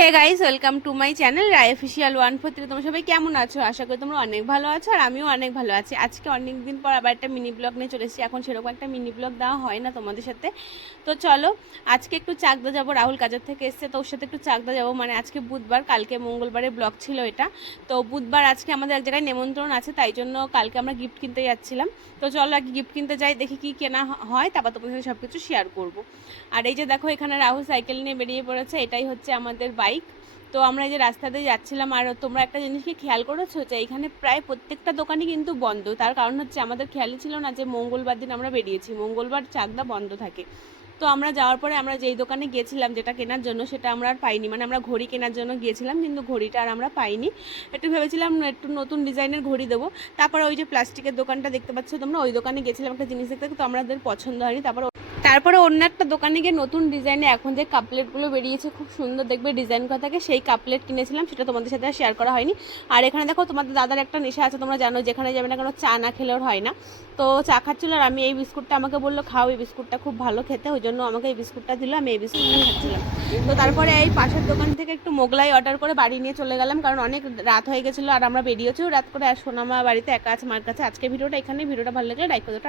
Hey guys, welcome to my channel Rai official 143। তোমরা সবাই কেমন আছো? আশা করি তোমরা অনেক ভালো আছো, আর আমিও অনেক ভালো আছি। আজকে অনেক দিন পর আবার একটা মিনি ব্লগ নিয়ে চলে এসেছি। এখন সেরকম একটা মিনি ব্লগ দেওয়া হয় না তোমাদের সাথে। তো চলো আজকে একটু চাকদা যাবো। রাহুল কাজের থেকে এসছে, তো ওর সাথে একটু চাকদা যাবো। মানে আজকে বুধবার, কালকে মঙ্গলবারের ব্লগ ছিল এটা। তো বুধবার আজকে আমাদের এক জায়গায় নেমন্ত্রণ আছে, তাই জন্য কালকে আমরা গিফট কিনতে যাচ্ছিলাম। তো চলো আগে গিফট কিনতে যাই, দেখি কি কেনা হয়, তারপর তোমাদের সাথে সব কিছু শেয়ার করবো। আর এই যে দেখো, এখানে রাহুল সাইকেল নিয়ে বেরিয়ে পড়েছে। এটাই হচ্ছে আমাদের বাইক। তো আমরা এই যে রাস্তাতে যাচ্ছিলাম, আর তোমরা একটা জিনিসকে খেয়াল করেছো যে এখানে প্রায় প্রত্যেকটা দোকানই কিন্তু বন্ধ। তার কারণ হচ্ছে আমাদের খেয়ালই ছিল না যে মঙ্গলবার দিন আমরা বেরিয়েছি, মঙ্গলবার চাকদা বন্ধ থাকে। তো আমরা যাওয়ার পরে আমরা যেই দোকানে গিয়েছিলাম যেটা কেনার জন্য, সেটা আমরা আর পাইনি। মানে আমরা ঘড়ি কেনার জন্য গিয়েছিলাম, কিন্তু ঘড়িটা আর আমরা পাইনি। একটু ভেবেছিলাম একটু নতুন ডিজাইনের ঘড়ি দেবো। তারপরে ওই যে প্লাস্টিকের দোকানটা দেখতে পাচ্ছ তোমরা, ওই দোকানে গেছিলাম একটা জিনিস দেখতে, তো আমাদের পছন্দ হয়নি। তারপরে অন্য একটা দোকানে গিয়ে নতুন ডিজাইনে এখন যে কাপলেটগুলো বেরিয়েছে, খুব সুন্দর দেখবে ডিজাইন করা থাকে, সেই কাপলেট কিনেছিলাম। সেটা তোমাদের সাথে শেয়ার করা হয়নি। আর এখানে দেখো, তোমাদের দাদার একটা নেশা আছে, তোমরা জানো, যেখানে যাবে না কেন চা না খেলেও হয় না। তো চা খাচ্ছিল, আর আমি এই বিস্কুটটা, আমাকে বললো খাও, এই বিস্কুটটা খুব ভালো খেতে, ওই জন্য আমাকে এই বিস্কুটটা দিল, আমি এই বিস্কুটটা খাচ্ছিলাম। তো তারপরে এই পাশের দোকান থেকে একটু মোগলাই অর্ডার করে বাড়ি নিয়ে চলে গেলাম, কারণ অনেক রাত হয়ে গেছিলো, আর আমরা বেরিয়েছিও রাত করে। আর সোনামা বাড়িতে একা আছে মার কাছে। আজকে ভিডিওটা এখানে, ভিডিওটা ভালো লাগলে লাইক করে দাও।